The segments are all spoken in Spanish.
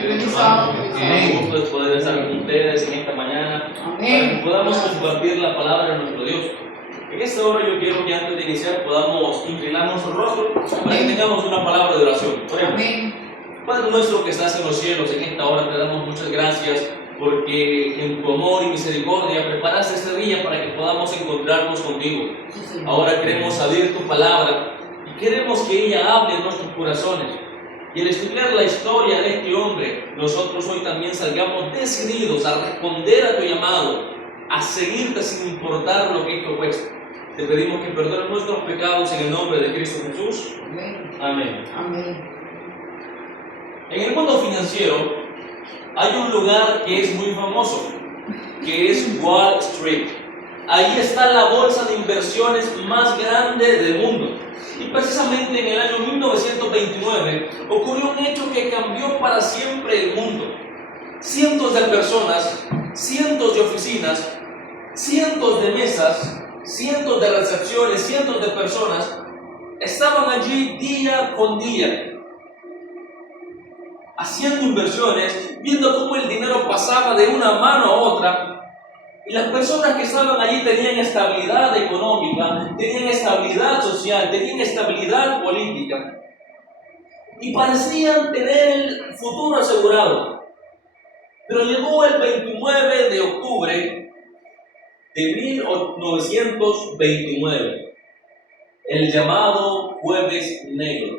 queridos hermanos, un gusto de poder estar con ustedes en esta mañana para que podamos compartir la palabra de nuestro Dios. En esta hora yo quiero que antes de iniciar podamos inclinar nuestro rostro para que tengamos una palabra de oración. Padre nuestro que estás en los cielos, en esta hora te damos muchas gracias porque en tu amor y misericordia preparaste este día para que podamos encontrarnos contigo. Ahora queremos abrir tu palabra y queremos que ella hable en nuestros corazones. Y al estudiar la historia de este hombre, nosotros hoy también salgamos decididos a responder a tu llamado, a seguirte sin importar lo que esto cueste. Te pedimos que perdones nuestros pecados en el nombre de Cristo Jesús. Amén. En el mundo financiero hay un lugar que es muy famoso, que es Wall Street. Ahí está la bolsa de inversiones más grande del mundo. Y precisamente en el año 1929 ocurrió un hecho que cambió para siempre el mundo. Cientos de personas, cientos de oficinas, cientos de mesas, cientos de recepciones, cientos de personas estaban allí día con día, haciendo inversiones, viendo cómo el dinero pasaba de una mano a otra. Y las personas que estaban allí tenían estabilidad económica, tenían estabilidad social, tenían estabilidad política. Y parecían tener el futuro asegurado. Pero llegó el 29 de octubre de 1929, el llamado Jueves Negro.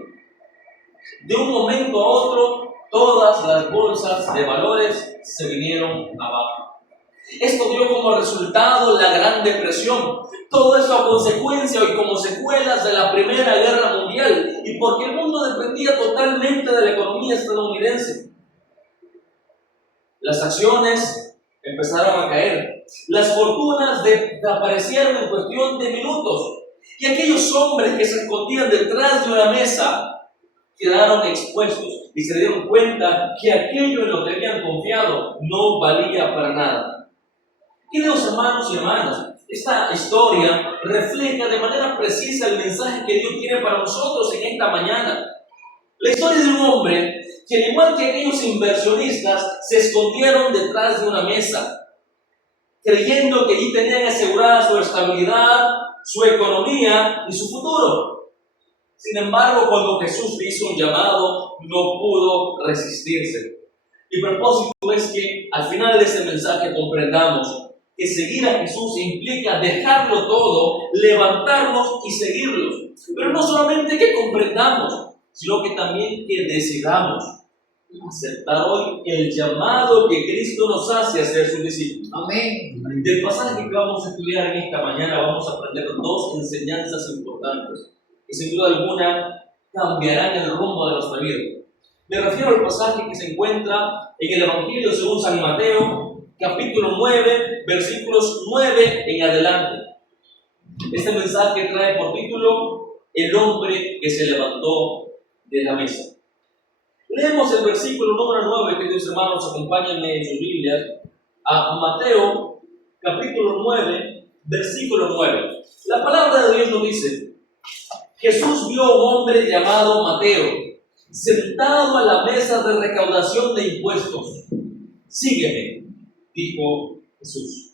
De un momento a otro, todas las bolsas de valores se vinieron abajo. Esto dio como resultado la Gran Depresión. Todo esto a consecuencia y como secuelas de la Primera Guerra Mundial, y porque el mundo dependía totalmente de la economía estadounidense. Las acciones empezaron a caer, las fortunas desaparecieron en cuestión de minutos, y aquellos hombres que se escondían detrás de una mesa quedaron expuestos y se dieron cuenta que aquello en lo que habían confiado no valía para nada. Queridos hermanos y hermanas, esta historia refleja de manera precisa el mensaje que Dios tiene para nosotros en esta mañana. La historia de un hombre que, al igual que aquellos inversionistas, se escondieron detrás de una mesa, creyendo que allí tenían asegurada su estabilidad, su economía y su futuro. Sin embargo, cuando Jesús le hizo un llamado, no pudo resistirse. Mi propósito es que al final de este mensaje comprendamos que seguir a Jesús implica dejarlo todo, levantarnos y seguirlos. Pero no solamente que comprendamos, sino que también que decidamos aceptar hoy el llamado que Cristo nos hace a ser sus discípulos. Amén. Del pasaje que vamos a estudiar en esta mañana vamos a aprender dos enseñanzas importantes que sin duda alguna cambiarán el rumbo de nuestra vida. Me refiero al pasaje que se encuentra en el Evangelio según San Mateo, capítulo 9, versículos 9 en adelante. Este mensaje trae por título El hombre que se levantó de la mesa. Leemos el versículo número 9, queridos hermanos, acompáñenme en sus Biblias, a Mateo, capítulo 9, versículo 9. La palabra de Dios nos dice: Jesús vio a un hombre llamado Mateo, sentado a la mesa de recaudación de impuestos. Sígueme, dijo Jesús.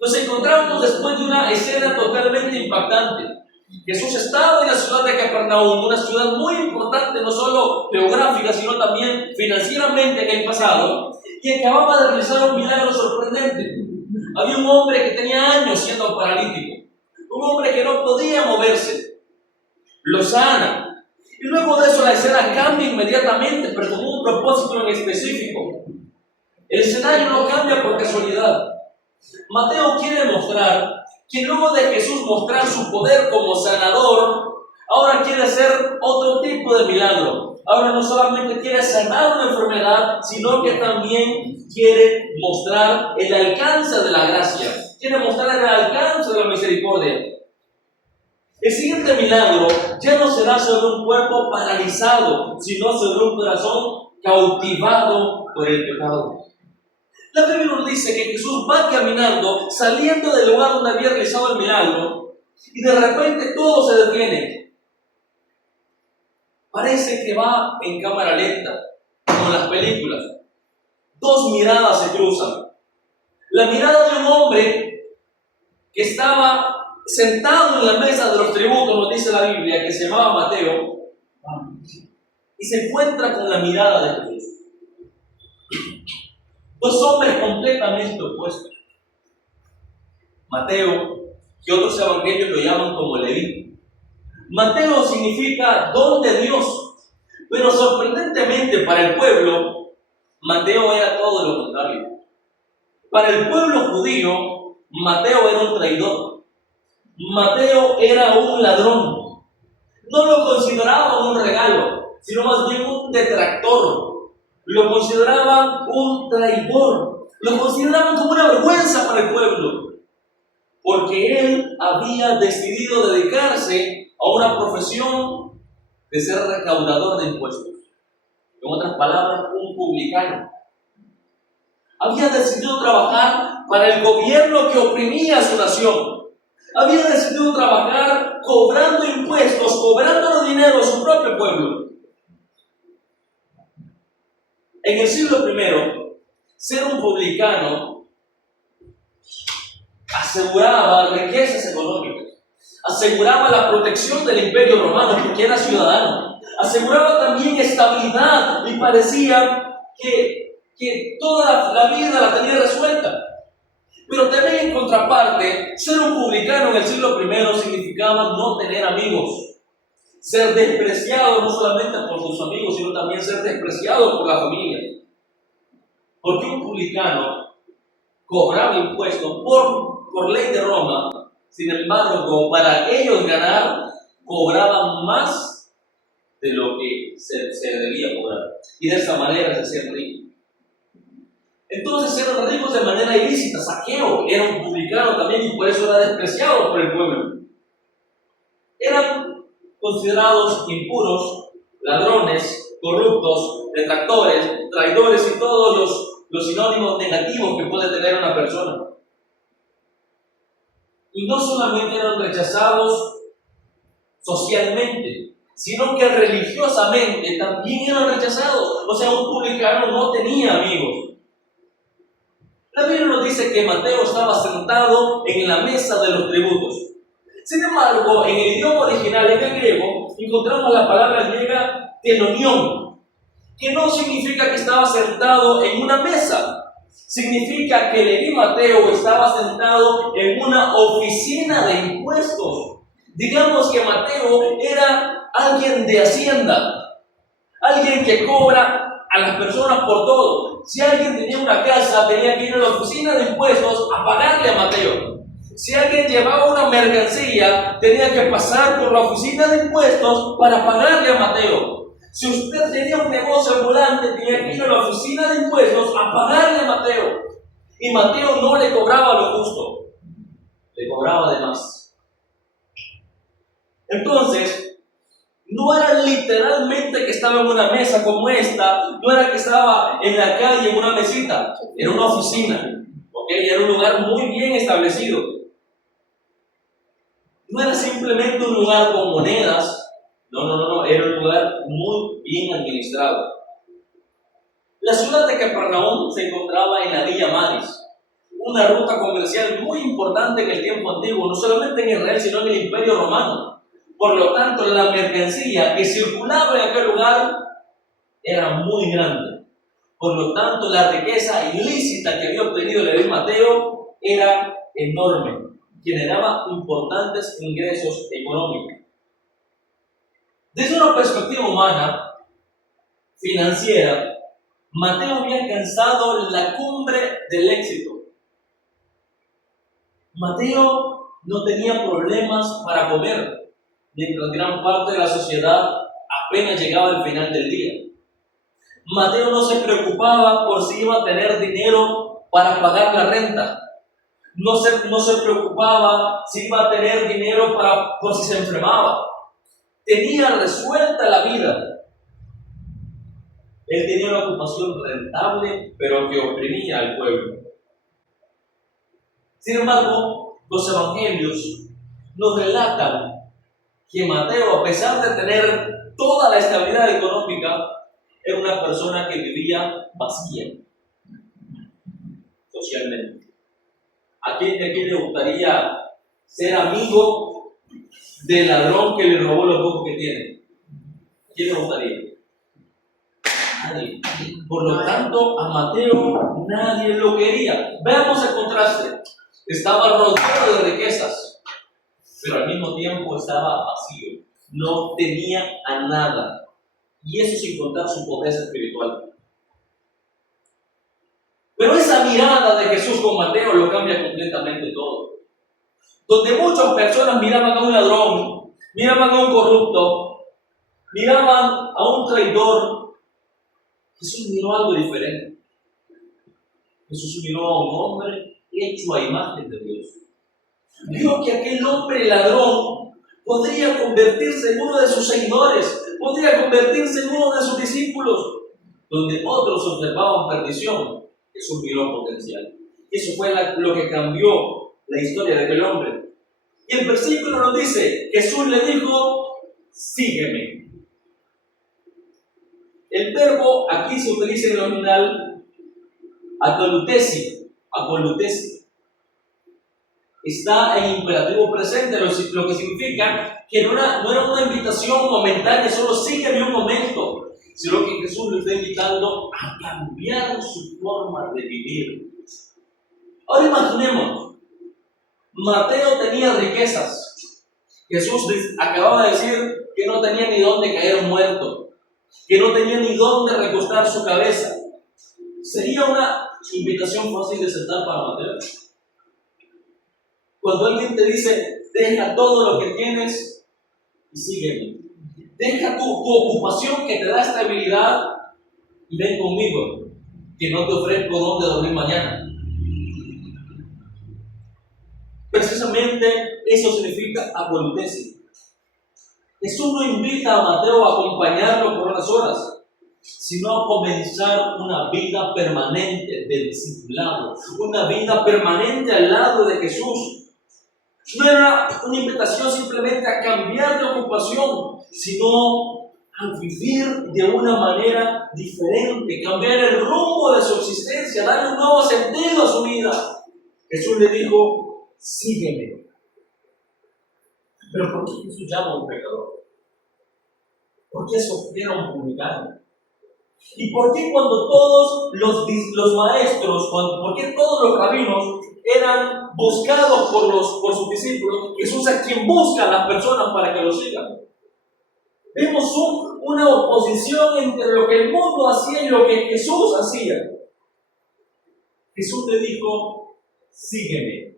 Nos encontramos después de una escena totalmente impactante. Jesús estaba en la ciudad de Capernaum, una ciudad muy importante, no solo geográfica, sino también financieramente en el pasado, y acababa de realizar un milagro sorprendente. Había un hombre que tenía años siendo paralítico, un hombre que no podía moverse. Lo sana. Y luego de eso la escena cambia inmediatamente, pero con un propósito en específico. El escenario no cambia por casualidad. Mateo quiere mostrar que luego de Jesús mostrar su poder como sanador, ahora quiere hacer otro tipo de milagro. Ahora no solamente quiere sanar una enfermedad, sino que también quiere mostrar el alcance de la gracia. Quiere mostrar el alcance de la misericordia. El siguiente milagro ya no será sobre un cuerpo paralizado, sino sobre un corazón cautivado por el pecado. La Biblia nos dice que Jesús va caminando, saliendo del lugar donde había realizado el milagro, y de repente todo se detiene. Parece que va en cámara lenta. como en las películas. Dos miradas se cruzan. La mirada de un hombre que estaba sentado en la mesa de los tributos, nos dice la Biblia, que se llamaba Mateo, y se encuentra con la mirada de Jesús. Dos hombres completamente opuestos. Mateo, que otros evangelios lo llaman como Leví. Mateo significa don de Dios, pero sorprendentemente para el pueblo, Mateo era todo lo contrario. Para el pueblo judío, Mateo era un traidor. Mateo era un ladrón. No lo consideraban un regalo, sino más bien un detractor. Lo consideraban un traidor. Lo consideraban como una vergüenza para el pueblo, porque él había decidido dedicarse a una profesión de ser recaudador de impuestos. En otras palabras, un publicano. Había decidido trabajar para el gobierno que oprimía a su nación. Había decidido trabajar cobrando impuestos, cobrando dinero a su propio pueblo. En el siglo I, ser un publicano aseguraba riquezas económicas, aseguraba la protección del Imperio Romano porque era ciudadano, aseguraba también estabilidad y parecía que toda la vida la tenía resuelta. Pero también en contraparte, ser un publicano en el siglo I significaba no tener amigos, ser despreciado no solamente por sus amigos, sino también ser despreciado por la familia. Porque un publicano cobraba impuestos por ley de Roma, sin embargo, para ellos ganar, cobraban más de lo que se debía cobrar. Y de esa manera se hacían ricos. Entonces eran ricos de manera ilícita. Zaqueo era un publicano también y por eso era despreciado por el pueblo. Eran considerados impuros, ladrones, corruptos, detractores, traidores y todos los sinónimos negativos que puede tener una persona. Y no solamente eran rechazados socialmente, sino que religiosamente también eran rechazados. O sea, un publicano no tenía amigos. La Biblia nos dice que Mateo estaba sentado en la mesa de los tributos. Sin embargo, en el idioma original, en el griego, encontramos la palabra griega telonión, que no significa que estaba sentado en una mesa. Significa que Leví Mateo estaba sentado en una oficina de impuestos. Digamos que Mateo era alguien de Hacienda, alguien que cobra a las personas por todo. Si alguien tenía una casa, tenía que ir a la oficina de impuestos a pagarle a Mateo. Si alguien llevaba una mercancía, tenía que pasar por la oficina de impuestos para pagarle a Mateo. Si usted tenía un negocio ambulante, tenía que ir a la oficina de impuestos a pagarle a Mateo. Y Mateo no le cobraba lo justo, le cobraba de más. Entonces, no era literalmente que estaba en una mesa como esta, no era que estaba en la calle en una mesita, era una oficina, ¿okay? Era un lugar muy bien establecido. No era simplemente un lugar con monedas, no, era un lugar muy bien administrado. La ciudad de Capernaum se encontraba en la Villa Maris, una ruta comercial muy importante en el tiempo antiguo, no solamente en Israel, sino en el Imperio Romano. Por lo tanto, la mercancía que circulaba en aquel lugar era muy grande. Por lo tanto, la riqueza ilícita que había obtenido Leví Mateo era enorme, generaba importantes ingresos económicos. Desde una perspectiva humana, financiera, Mateo había alcanzado la cumbre del éxito. Mateo no tenía problemas para comer, mientras gran parte de la sociedad apenas llegaba al final del día. Mateo no se preocupaba por si iba a tener dinero para pagar la renta. No se preocupaba si iba a tener dinero por si se enfermaba. Tenía resuelta la vida. Él tenía una ocupación rentable, pero que oprimía al pueblo. Sin embargo, los evangelios nos relatan que Mateo, a pesar de tener toda la estabilidad económica, era una persona que vivía vacía socialmente. ¿A quién de aquí le gustaría ser amigo del ladrón que le robó lo poco que tiene? ¿A quién le gustaría? Nadie. Por lo tanto, a Mateo nadie lo quería. Veamos el contraste. Estaba rodeado de riquezas, pero al mismo tiempo estaba vacío. No tenía a nada. Y eso sin contar su pobreza espiritual. Pero esa mirada de Jesús con Mateo lo cambia completamente todo. Donde muchas personas miraban a un ladrón, miraban a un corrupto, miraban a un traidor, Jesús miró algo diferente. Jesús miró a un hombre hecho a imagen de Dios. Vio que aquel hombre ladrón podría convertirse en uno de sus seguidores, podría convertirse en uno de sus discípulos. Donde otros observaban perdición, Jesús miró potencial. Eso fue lo que cambió la historia de aquel hombre. Y el versículo nos dice, Jesús le dijo, sígueme. El verbo aquí se utiliza en el original akolutesi. Está en imperativo presente, lo que significa que no era una invitación momentánea, solo sígueme un momento, sino que Jesús le está invitando a cambiar su forma de vivir. Ahora imaginemos, Mateo tenía riquezas. Jesús acababa de decir que no tenía ni dónde caer muerto, que no tenía ni dónde recostar su cabeza. ¿Sería una invitación fácil de aceptar para Mateo? Cuando alguien te dice, deja todo lo que tienes y sígueme. Deja tu ocupación que te da estabilidad y ven conmigo, que no te ofrezco dónde dormir mañana. Precisamente eso significa acolutesi. Jesús no invita a Mateo a acompañarlo por unas horas, sino a comenzar una vida permanente de discipulado, una vida permanente al lado de Jesús. No era una invitación simplemente a cambiar de ocupación, sino a vivir de una manera diferente, cambiar el rumbo de su existencia, darle un nuevo sentido a su vida. Jesús le dijo, sígueme. Pero ¿por qué Jesús llama a un pecador? ¿Por qué escogiera a un publicano? ¿Y por qué cuando todos los maestros, por qué todos los rabinos eran buscados por sus discípulos, Jesús es quien busca a las personas para que lo sigan? Vemos una oposición entre lo que el mundo hacía y lo que Jesús hacía. Jesús le dijo, sígueme.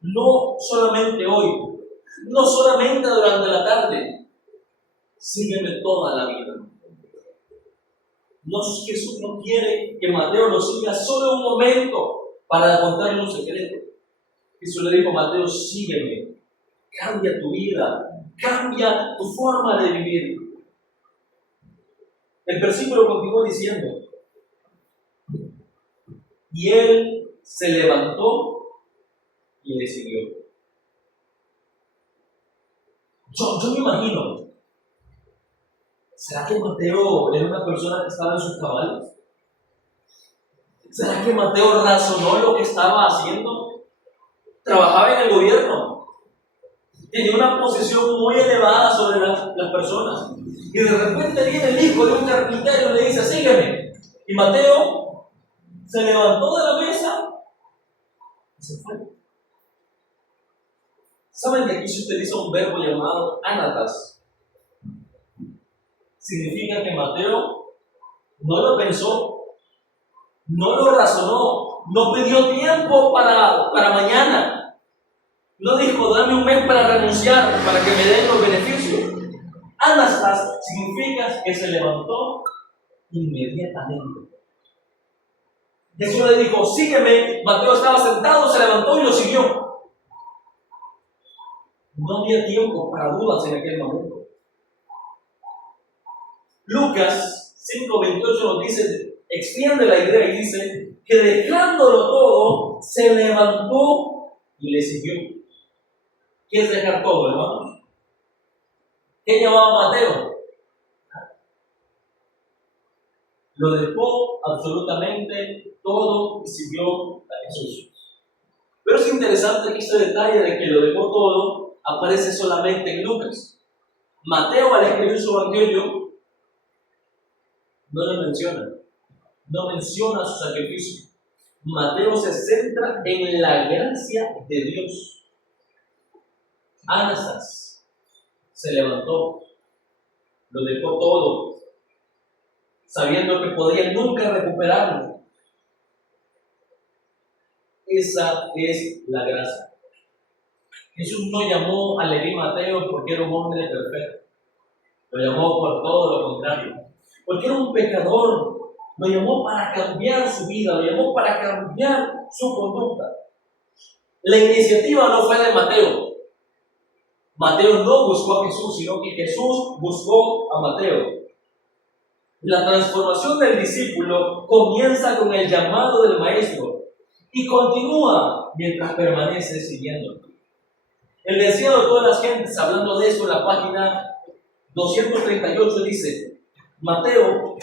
No solamente hoy, no solamente durante la tarde, sígueme toda la vida. Jesús no quiere que Mateo lo siga solo un momento para contarle un secreto. Jesús le dijo a Mateo, sígueme, cambia tu vida, cambia tu forma de vivir. El versículo continúa diciendo, y él se levantó y le siguió. Yo me imagino, ¿será que Mateo era una persona que estaba en sus cabales? ¿Será que Mateo razonó lo que estaba haciendo? Trabajaba en el gobierno, tenía una posición muy elevada sobre las personas, y de repente viene el hijo de un carpintero y le dice, sígueme. Y Mateo se levantó de la mesa y se fue. ¿Saben que aquí se utiliza un verbo llamado anatas? Significa que Mateo no lo pensó, no lo razonó, no pidió tiempo para mañana. No dijo, dame un mes para renunciar, para que me den los beneficios. Anatas significa que se levantó inmediatamente. Jesús le dijo, sígueme. Mateo estaba sentado, se levantó y lo siguió. No había tiempo para dudas en aquel momento. Lucas 5:28 nos dice, extiende la idea y dice que dejándolo todo, se levantó y le siguió. ¿Qué es dejar todo, hermanos? ¿Qué llevaba Mateo? Lo dejó absolutamente todo y siguió a Jesús. Pero es interesante que este detalle de que lo dejó todo aparece solamente en Lucas. Mateo, al escribir su evangelio, no lo menciona. No menciona su sacrificio. Mateo se centra en la gracia de Dios. Anastas se levantó, lo dejó todo, sabiendo que podía nunca recuperarlo. Esa es la gracia. Jesús no llamó a Leví Mateo porque era un hombre perfecto. Lo llamó por todo lo contrario. Porque era un pecador. Lo llamó para cambiar su vida. Lo llamó para cambiar su conducta. La iniciativa no fue de Mateo. Mateo no buscó a Jesús, sino que Jesús buscó a Mateo. La transformación del discípulo comienza con el llamado del maestro y continúa mientras permanece siguiéndolo. El deseado de todas las gentes, hablando de eso en la página 238, dice: Mateo,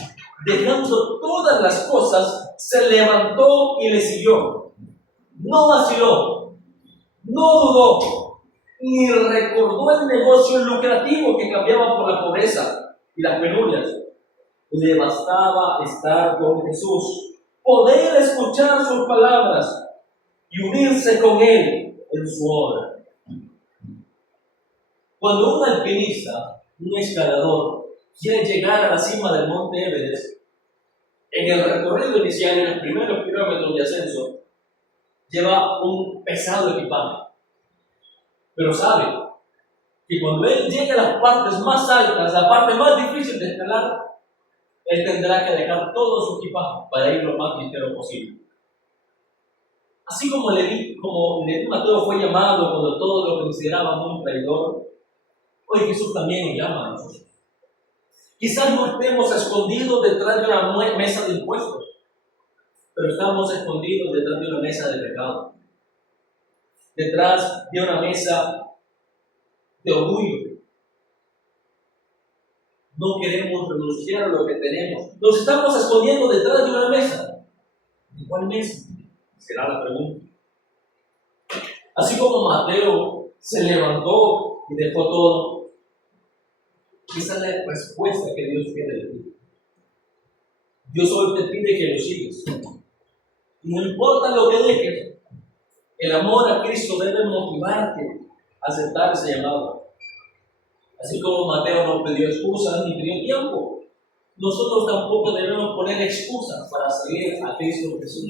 dejando todas las cosas, se levantó y le siguió. No vaciló, no dudó, ni recordó el negocio lucrativo que cambiaba por la pobreza y las penurias. Le bastaba estar con Jesús, poder escuchar sus palabras y unirse con Él en su obra. Cuando un alpinista, un escalador, quiere llegar a la cima del monte Everest, en el recorrido inicial, en los primeros kilómetros de ascenso, lleva un pesado equipaje. Pero sabe que cuando él llegue a las partes más altas, la parte más difícil de escalar, él tendrá que dejar todo su equipaje para ir lo más ligero posible. Así como Leví Mateo fue llamado cuando todos lo consideraban un traidor, hoy Jesús también nos llama a nosotros. Quizás no estemos escondidos detrás de una mesa de impuestos, pero estamos escondidos detrás de una mesa de pecado, detrás de una mesa de orgullo. No queremos renunciar a lo que tenemos. Nos estamos escondiendo detrás de una mesa. ¿De cuál mesa? Será la pregunta. Así como Mateo se levantó y dejó todo, esa es la respuesta que Dios quiere de ti. Dios hoy te pide que lo sigas. No importa lo que dejes, el amor a Cristo debe motivarte a aceptar ese llamado. Así como Mateo no pidió excusas ni pidió tiempo, nosotros tampoco debemos poner excusas para seguir a Cristo Jesús.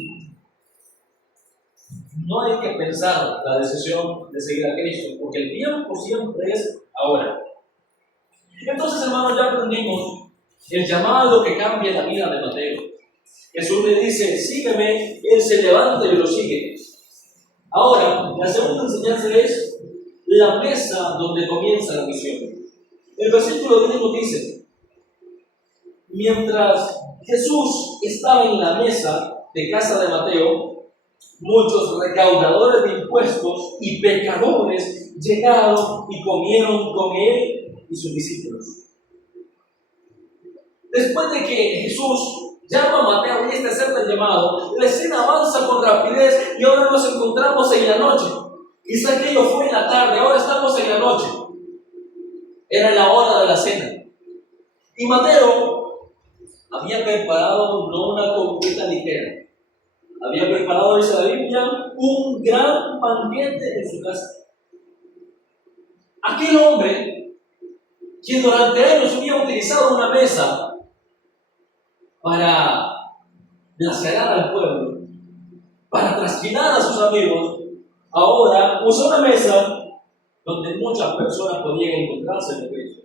No hay que pensar la decisión de seguir a Cristo, porque el tiempo siempre es ahora. Entonces, hermanos, ya aprendimos el llamado que cambia la vida de Mateo. Jesús le dice: sígueme, él se levanta y lo sigue. Ahora, la segunda enseñanza es la mesa donde comienza la misión. El versículo 10 nos dice: mientras Jesús estaba en la mesa de casa de Mateo, muchos recaudadores de impuestos y pecadores llegaron y comieron con él y sus discípulos. Después de que Jesús llama a Mateo y este acepta el llamado, la escena avanza con rapidez y ahora nos encontramos en la noche. Quizá aquello fue en la tarde, ahora estamos en la noche. Era la hora de la cena. Y Mateo había preparado no una comida ligera. Había preparado, dice la Biblia, un gran banquete en su casa. Aquel hombre, quien durante años había utilizado una mesa para lacerar al pueblo, para trasquilar a sus amigos, ahora usa una mesa donde muchas personas podían encontrarse en Cristo.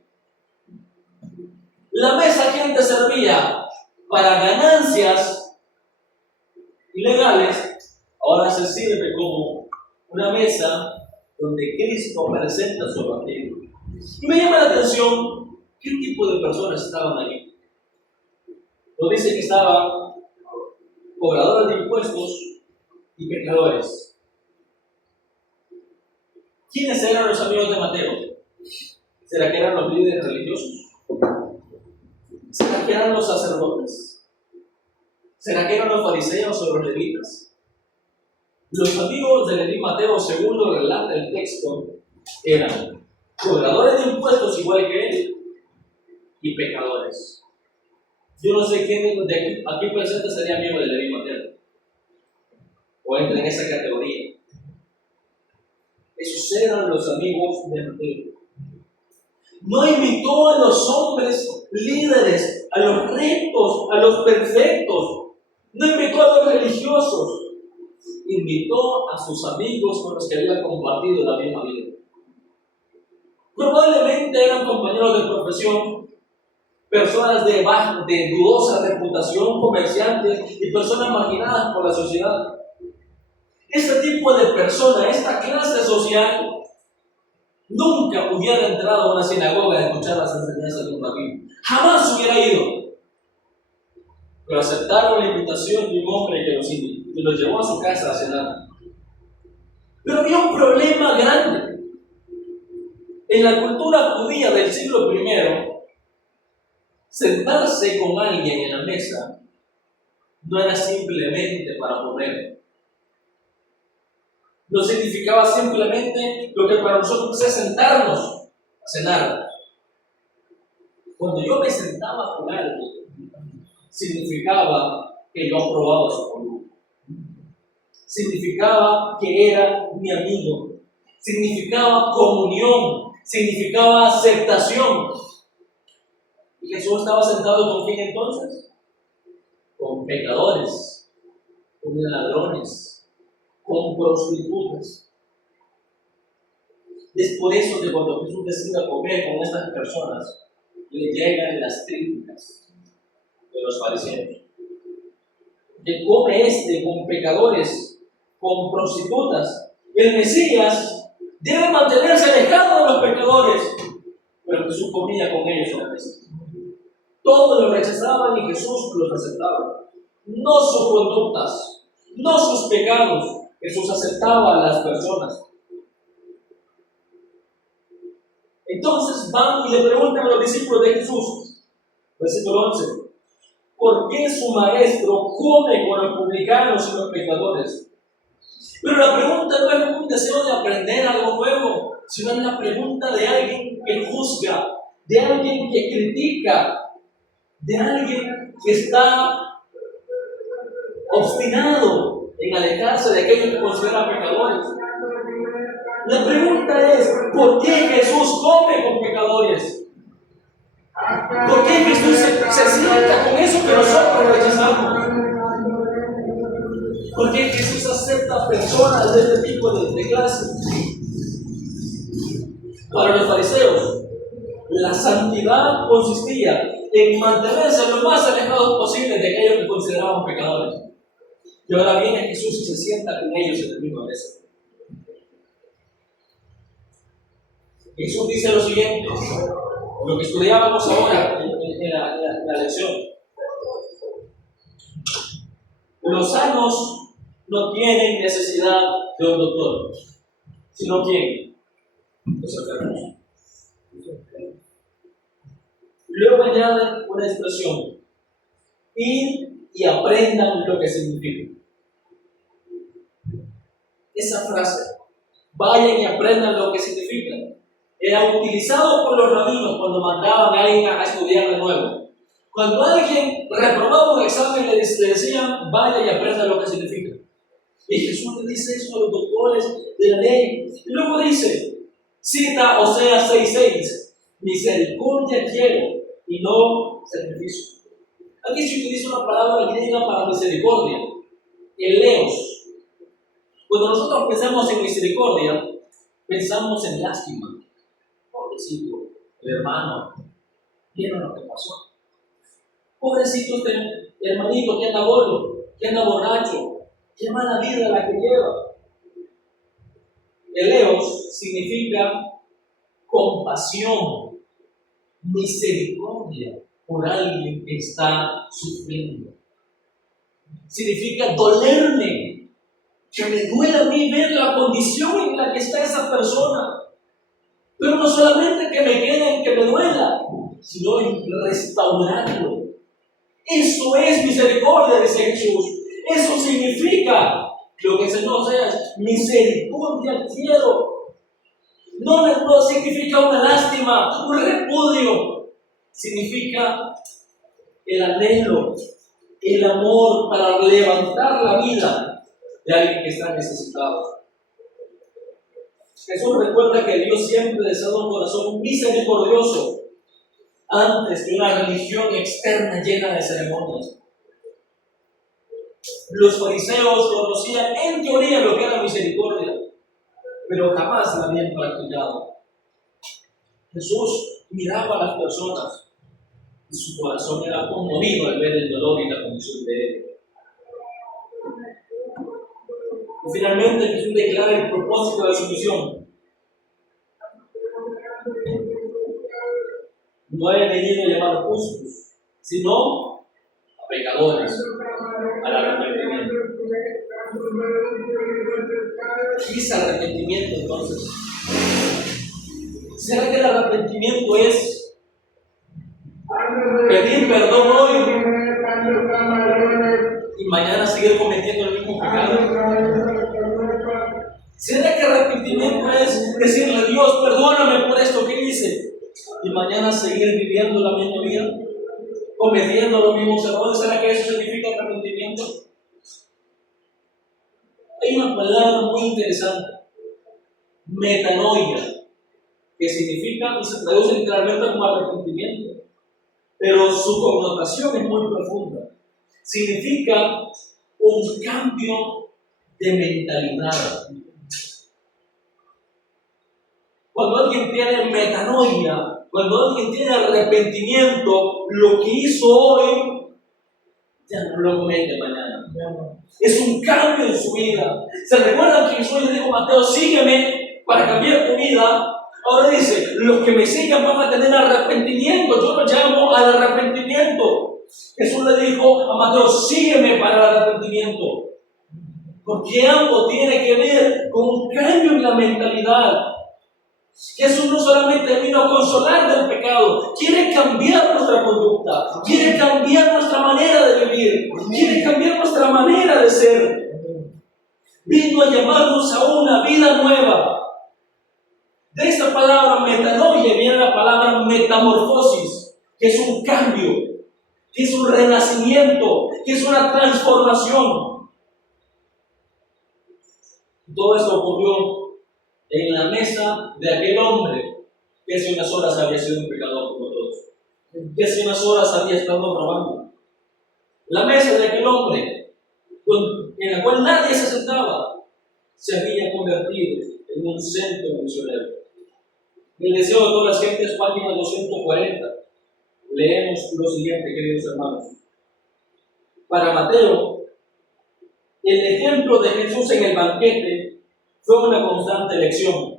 La mesa que antes servía para ganancias ilegales, ahora se sirve como una mesa donde Cristo presenta su evangelio. Y me llama la atención qué tipo de personas estaban allí. Nos dice que estaban cobradores de impuestos y pecadores. ¿Quiénes eran los amigos de Mateo? ¿Será que eran los líderes religiosos? ¿Será que eran los sacerdotes? ¿Será que eran los fariseos o los levitas? Los amigos de Leví Mateo, según lo relata el texto, eran cobradores de impuestos igual que él y pecadores. Yo no sé quién de aquí presente sería amigo de Leví Mateo o entra en esa categoría. Esos eran los amigos de Mateo. No invitó a los hombres líderes, a los rectos, a los perfectos. No invitó a los religiosos. Invitó a sus amigos con los que había compartido la misma vida. Probablemente eran compañeros de profesión, personas de dudosa reputación, comerciantes y personas marginadas por la sociedad. Este tipo de persona, esta clase social, nunca hubiera entrado a una sinagoga a escuchar las enseñanzas de un rabino. Jamás hubiera ido. Pero aceptaron la invitación de un hombre que los llevó a su casa a cenar. Pero había un problema grande. En la cultura judía del siglo I, sentarse con alguien en la mesa no era simplemente para comer. No significaba simplemente lo que para nosotros es sentarnos a cenar. Cuando yo me sentaba con alguien, significaba que yo aprobaba su conducta. Significaba que era mi amigo. Significaba comunión. Significaba aceptación. ¿Y Jesús estaba sentado con quién entonces? Con pecadores, con ladrones, con prostitutas. Es por eso que cuando Jesús decide comer con estas personas, le llegan las críticas de los fariseos. Que come con pecadores, con prostitutas. El Mesías debe mantenerse alejado de los pecadores, pero Jesús comía con ellos en la mesa. Todos los rechazaban y Jesús los aceptaba. No sus conductas, no sus pecados. Jesús aceptaba a las personas. Entonces van y le preguntan a los discípulos de Jesús, versículo 11, ¿por qué su maestro come con los publicanos y los pecadores? Pero la pregunta no es un deseo de aprender algo nuevo, sino es la pregunta de alguien que juzga, de alguien que critica, de alguien que está obstinado en alejarse de aquellos que consideran pecadores. La pregunta es, ¿por qué Jesús come con pecadores? ¿Por qué Jesús se sienta con eso que nosotros rechazamos? ¿Por qué Jesús acepta personas de este tipo de clase? Para los fariseos, la santidad consistía en mantenerse lo más alejados posible de aquellos que consideraban pecadores. Y ahora viene Jesús y se sienta con ellos en la misma mesa. Jesús dice lo siguiente, lo que estudiábamos ahora en la lección. Los sanos no tienen necesidad de un doctor, sino ¿quién? Los enfermos. Luego añade una expresión, ir y aprendan lo que significa. Esa frase, vayan y aprendan lo que significa, era utilizado por los rabinos cuando mandaban a alguien a estudiar de nuevo. Cuando alguien reprobaba un examen, le decían, vaya y aprenda lo que significa. Y Jesús le dice eso a los doctores de la ley. Y luego dice, cita Oseas 6:6, misericordia quiero y no sacrificio. Aquí se utiliza una palabra griega para misericordia, eleos. Cuando nosotros pensamos en misericordia, pensamos en lástima. Pobrecito, el hermano, ¿vieron lo que pasó? Pobrecito este hermanito que anda gordo, que anda borracho, qué mala vida la que lleva. Eleos significa compasión, misericordia por alguien que está sufriendo. Significa dolerme, que me duele a mí ver la condición en la que está esa persona. Pero no solamente que me quede en que me duela, sino en restaurarlo, Eso es misericordia, dice Jesús. Eso significa lo que el Señor sea, misericordia quiero. No significa una lástima, un repudio. Significa el anhelo, el amor para levantar la vida de alguien que está necesitado. Jesús recuerda que Dios siempre desea un corazón misericordioso antes que una religión externa llena de ceremonias. Los fariseos conocían en teoría lo que era misericordia, pero jamás la habían practicado. Jesús miraba a las personas y su corazón era conmovido al ver el dolor y la condición de él. Y finalmente Jesús declara el propósito de su misión. No he venido a llamar justos, sino a pecadores, al arrepentimiento. ¿Qué es arrepentimiento entonces? ¿Será que el arrepentimiento es pedir perdón hoy y mañana seguir cometiendo el mismo pecado? ¿Será que arrepentimiento es decirle a Dios, perdóname por esto que hice, y mañana seguir viviendo la misma vida, cometiendo los mismos errores? ¿Será que eso significa arrepentimiento? Hay una palabra muy interesante, metanoia, que significa y se traduce literalmente como arrepentimiento, pero su connotación es muy profunda. Significa un cambio de mentalidad. Cuando alguien tiene metanoia, cuando alguien tiene arrepentimiento, lo que hizo hoy ya no lo comete mañana. Es un cambio en su vida. ¿Se recuerdan que Jesús le dijo a Mateo, sígueme para cambiar tu vida? Ahora dice, los que me sigan van a tener arrepentimiento. Yo lo llamo al arrepentimiento. Jesús le dijo a Mateo, sígueme para el arrepentimiento. Porque ambos tiene que ver con un cambio en la mentalidad. Jesús no solamente vino a consolar del pecado, quiere cambiar nuestra conducta, quiere cambiar nuestra manera de vivir, quiere cambiar nuestra manera de ser. Vino a llamarnos a una vida nueva. De esta palabra metanoia viene la palabra metamorfosis, que es un cambio, que es un renacimiento, que es una transformación. Todo esto ocurrió en la mesa de aquel hombre que hace unas horas había sido un pecador como todos, que hace unas horas había estado robando. La mesa de aquel hombre, en la cual nadie se sentaba, se había convertido en un centro misionero. El deseo de todas las gentes, página 240. Leemos lo siguiente, queridos hermanos. Para Mateo, el ejemplo de Jesús en el banquete fue una constante lección.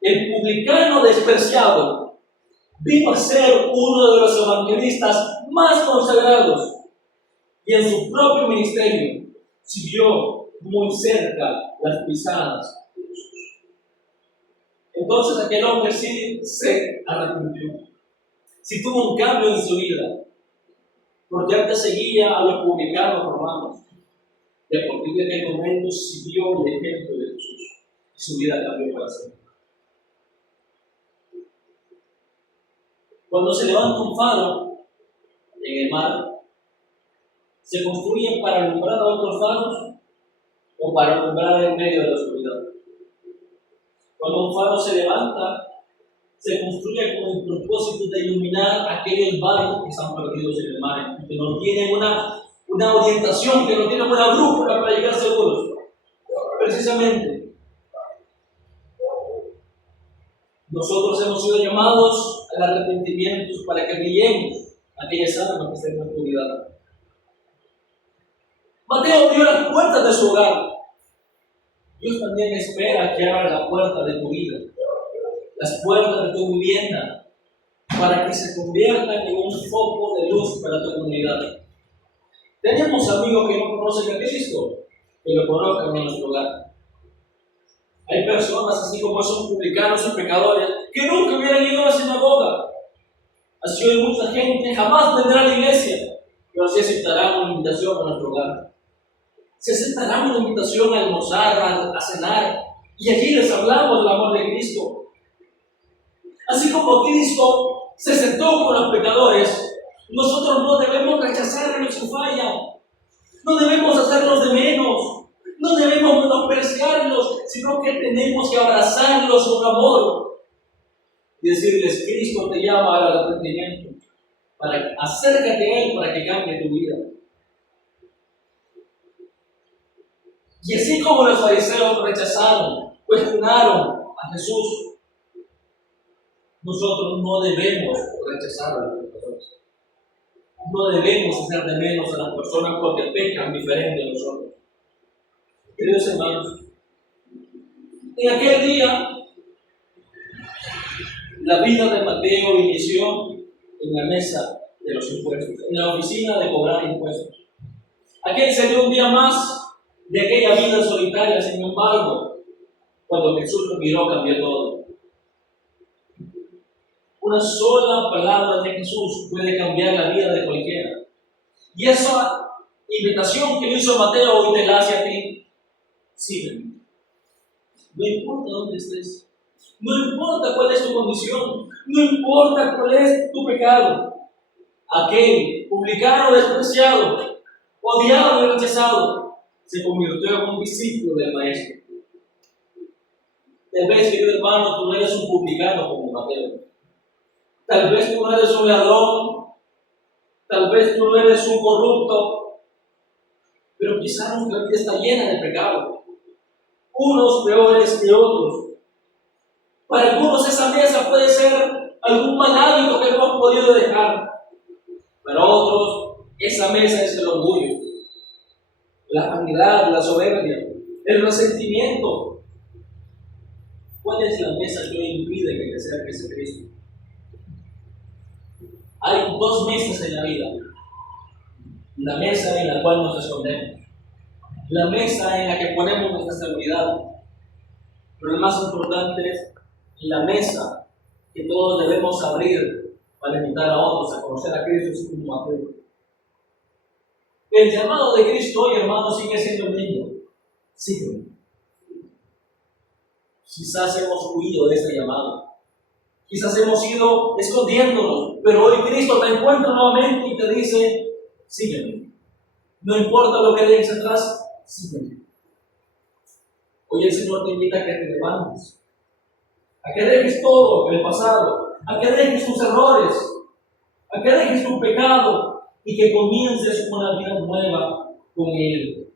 El publicano despreciado vino a ser uno de los evangelistas más consagrados y en su propio ministerio siguió muy cerca las pisadas de Jesús. Entonces aquel hombre sí se arrepintió, sí tuvo un cambio en su vida, porque antes seguía a los publicanos romanos. Y a partir de aquel momento siguió el ejemplo de Jesús y su vida cambió para siempre. Cuando se levanta un faro en el mar, ¿se construyen para alumbrar a otros faros o para alumbrar en medio de la oscuridad? Cuando un faro se levanta, se construye con el propósito de iluminar aquellos barcos que están perdidos en el mar, que no tienen una orientación, que no tienen una brújula para llegar seguros. Precisamente, nosotros hemos sido llamados al arrepentimiento para que brillemos aquellas almas que están en la oscuridad. Mateo abrió las puertas de su hogar. Dios también espera que abra la puerta de tu vida, las puertas de tu vivienda, para que se conviertan en un foco de luz para tu comunidad. Tenemos amigos que no conocen a Cristo, que lo conozcan en nuestro hogar. Hay personas, así como son publicanos y pecadores, que nunca hubieran ido a la sinagoga, Así hoy mucha gente jamás vendrá a la iglesia, pero sí aceptará una invitación a nuestro hogar. Se aceptará una invitación a almorzar, a cenar, y allí les hablamos del amor de Cristo. Así como Cristo se sentó con los pecadores, nosotros no debemos rechazarlos si fallan, no debemos hacerlos de menos, no debemos menospreciarlos, sino que tenemos que abrazarlos con amor y decirles: Cristo te llama al arrepentimiento, acércate a Él para que cambie tu vida. Y así como los fariseos rechazaron, cuestionaron a Jesús, nosotros no debemos rechazar a las personas. No debemos hacer de menos a las personas porque pecan diferente de nosotros. Queridos hermanos, en aquel día, la vida de Mateo inició en la mesa de los impuestos, en la oficina de cobrar impuestos. Aquel sería un día más de aquella vida solitaria. Sin embargo, cuando Jesús lo miró, cambió todo. Una sola palabra de Jesús puede cambiar la vida de cualquiera. Y esa invitación que le hizo Mateo hoy te la hace a ti. Sígueme. No importa dónde estés. No importa cuál es tu condición. No importa cuál es tu pecado. Aquel publicano despreciado, odiado y rechazado, se convirtió en un discípulo del Maestro. Tal vez, querido hermano, tú no eres un publicano como Mateo. Tal vez tú no eres un ladrón. Tal vez tú no eres un corrupto. Pero quizás nuestra vida está llena de pecado. Unos peores que otros. Para algunos esa mesa puede ser algún mal hábito que no han podido dejar. Para otros, esa mesa es el orgullo, la vanidad, la soberbia, el resentimiento. ¿Cuál es la mesa que impide que te acerques a Cristo? Hay dos mesas en la vida. La mesa en la cual nos escondemos. La mesa en la que ponemos nuestra seguridad. Pero lo más importante es la mesa que todos debemos abrir para invitar a otros a conocer a Cristo, así como Mateo. El llamado de Cristo hoy, hermano, sigue siendo el mismo. Sigue. Quizás hemos huido de ese llamado. Quizás hemos ido escondiéndonos, pero hoy Cristo te encuentra nuevamente y te dice: sígueme. No importa lo que dejes atrás, sígueme. Hoy el Señor te invita a que te levantes, a que dejes todo el pasado, a que dejes tus errores, a que dejes tu pecado y que comiences una vida nueva con Él.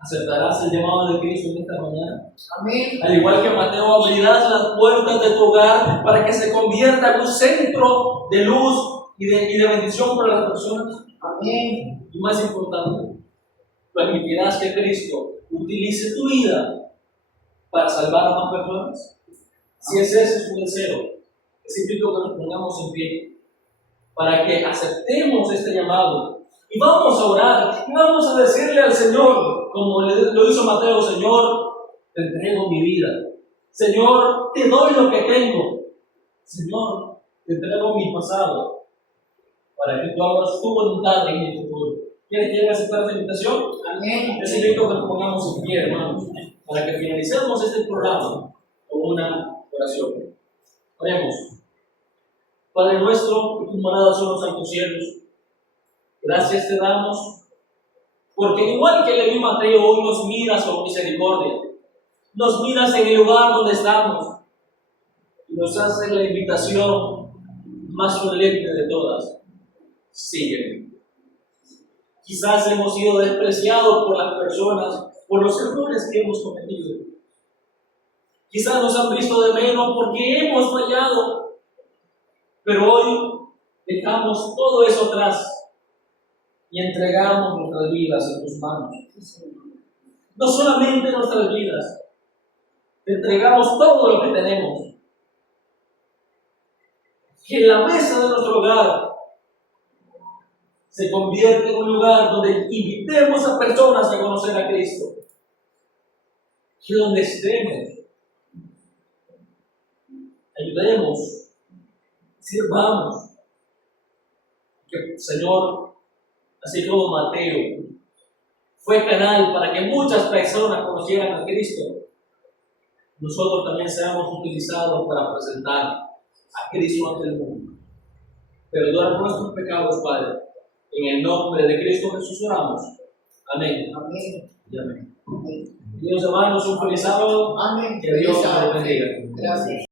¿Aceptarás el llamado de Cristo en esta mañana? Amén. Al igual que Mateo, abrirás las puertas de tu hogar para que se convierta en un centro de luz y de bendición para las personas. Amén. Y más importante, permitirás que Cristo utilice tu vida para salvar a más personas. Si ese es su deseo, les invito a que nos pongamos en pie para que aceptemos este llamado. Y vamos a orar, y vamos a decirle al Señor, como lo hizo Mateo: Señor, te entrego mi vida. Señor, te doy lo que tengo. Señor, te entrego mi pasado, para que tú hagas tu voluntad en mi futuro. ¿Quieren aceptar esta invitación? Amén. Les invito a que nos pongamos en pie, hermanos, para que finalicemos este programa con una oración. Oremos. Padre nuestro, que tus moradas son los altos cielos, gracias te damos, porque igual que le dio Mateo, hoy nos miras con misericordia, nos miras en el lugar donde estamos y nos haces la invitación más solemne de todas: sígueme. Quizás hemos sido despreciados por las personas por los errores que hemos cometido. Quizás nos han visto de menos porque hemos fallado, pero hoy dejamos todo eso atrás y entregamos nuestras vidas en tus manos. No solamente nuestras vidas, te entregamos todo lo que tenemos. Que en la mesa de nuestro hogar se convierte en un lugar donde invitemos a personas a conocer a Cristo. Que donde estemos, ayudemos, sirvamos, que, Señor, así como Mateo fue canal para que muchas personas conocieran a Cristo, nosotros también seamos utilizados para presentar a Cristo ante el mundo. Perdona nuestros pecados, Padre. En el nombre de Cristo Jesús oramos. Amén. Amén. Y amén. Amén. Dios, hermanos, un feliz sábado. Amén. Que Dios nos bendiga. Gracias.